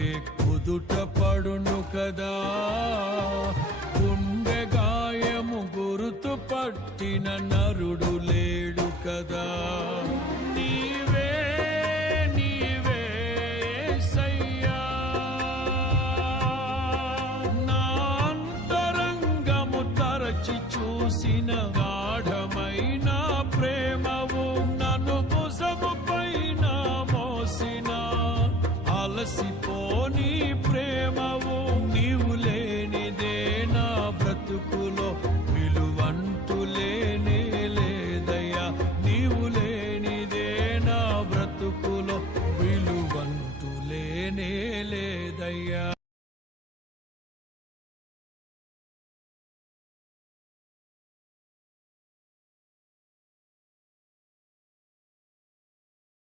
ఎదుట పడును కదా. గుండె గాయము గురుతు పట్టిన నరుడు లేడు కదా. నీవే నీవే సయ్యా నా అంతరంగము తరచి చూసినవా మోసిపోని ప్రేమవు నీవు లేనిదే నా బ్రతుకులో విలువంటూ లేనే లేదయ్యా. నీవు లేనిదే నా బ్రతుకులో విలువంటూ లేనే లేదయ్యా.